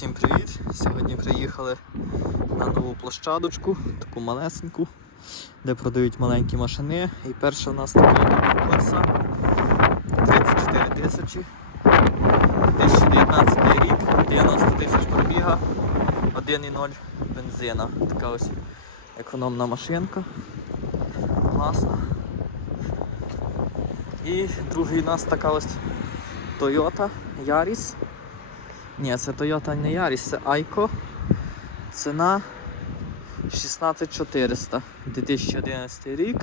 Всім привіт! Сьогодні приїхали на нову площадочку, таку малесеньку, де продають маленькі машини. І перша у нас така колеса 34 тисячі. 2019 рік, 90 тисяч пробіга, 1,0 бензина. Така ось економна машинка. Класна. І другий у нас така ось Toyota Yaris. Ні, це Toyota не Yaris, це Ayco. Ціна 16400 2011 рік.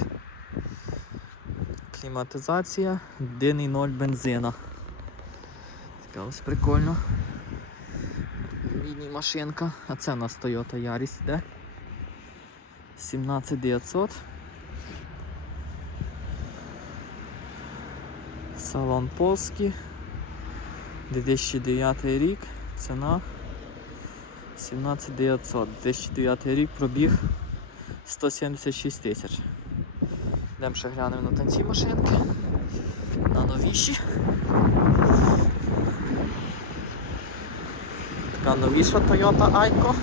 Кліматизація 1,0 бензина. Така ось прикольно. Міні-машинка. А це у нас Toyota Yaris йде. 17900. Салон Полський. 2009 рік, ціна 17900. 2009 рік пробіг 176 тисяч. Йдемо ще глянемо на танці машинки. На новіші. Така новіша Toyota Ayco.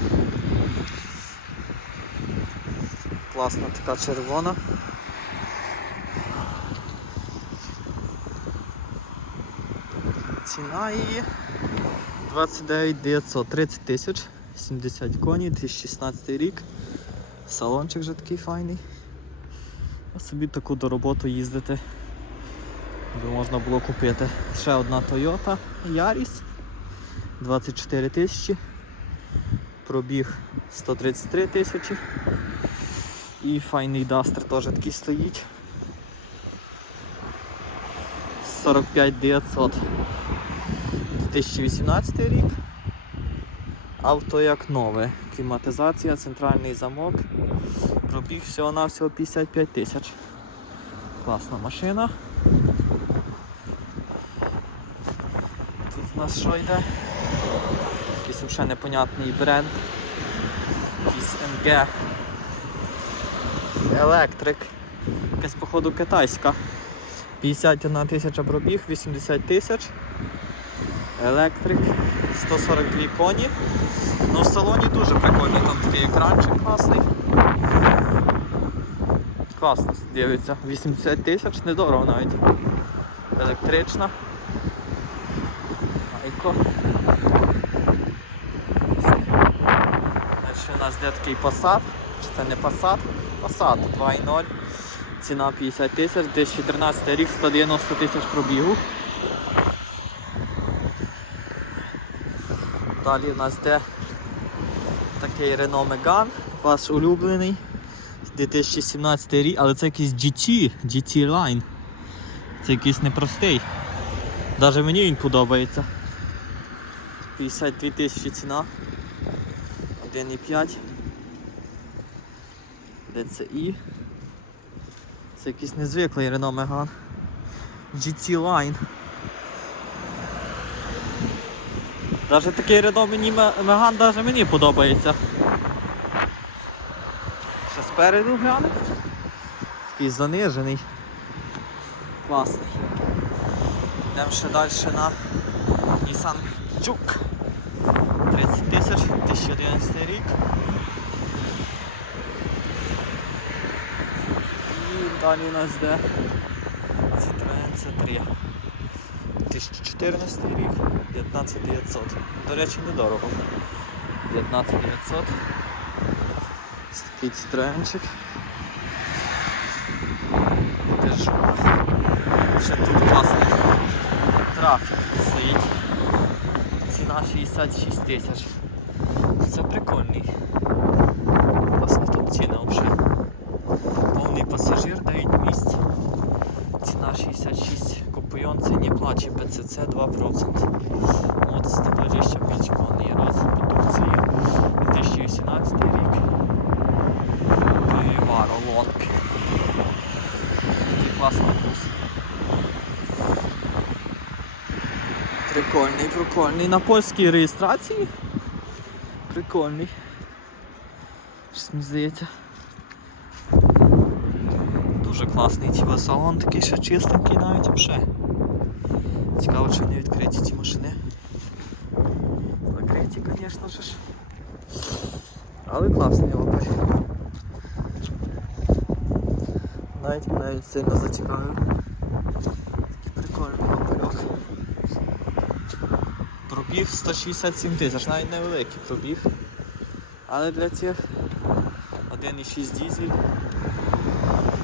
Класна така червона. Ціна її 29 900, 30 тисяч, 70 коні, 2016 рік. Салончик вже такий файний. А собі таку до роботи їздити би можна було купити. Ще одна Toyota Yaris 24 тисячі. Пробіг 133 тисячі. І файний Duster теж такий стоїть. 45 900. 2018 рік. Авто як нове. Кліматизація, центральний замок. Пробіг всього-навсього 55 тисяч. Класна машина. Тут у нас що йде? Якийсь взагалі непонятний бренд. Якийсь МГ. Електрик. Якась походу китайська. 51 тисяча пробіг, 80 тисяч. Електрик 142 коні. Ну в салоні дуже прикольно, там такий екранчик класний. Класно дивиться. 80 тисяч, недорого навіть. Електрична. Айко. Далі у нас де такий Passat. Чи це не Passat? Passat 2.0. Ціна 50 тисяч, 2013 рік 190 тисяч пробігу. Далі у нас йде такий Renault Megane, ваш улюблений. 2017 рік, але це якийсь GT, GT Line. Це якийсь непростий. Навіть мені він подобається. 52 тисячі ціна. 1,5. DCI. Це якийсь незвиклий Renault Megane. GT Line. Даже такий Renault мені Меган даже мені подобається. Ще спереду гляну. Такий занижений. Класний. Йдемо ще далі на Nissan Juke. 30 тисяч, 2011 рік. І далі у нас йде Citroen C3. 2014 рік, 19900. До речі, недорого. 19900. Ось такий цитренчик. Ще тут класний трафік стоїть. Ціна 66 тисяч. Це прикольний. Класні тут ціни взагалі. Повний пасажир 9 місць. Ціна 66. купуйонцы не плаче ПЦЦ 2%. От 125 коней раз продукції. 2018 рік. Переваро лонг. Такий класний бус. Прикольний, прикольний. На польській реєстрації. Прикольний. Щось мені здається. Дуже класний ці салон, такий ще чистенький навіть взагалі. Цікаво, чи вони відкриті ці машини. Закриті. звісно ж. Але класний опель. Навіть навіть сильно зацікавив. Такий прикольний опельок. Пробіг 167 тисяч, навіть невеликий пробіг. Але для цих 1,6 дізель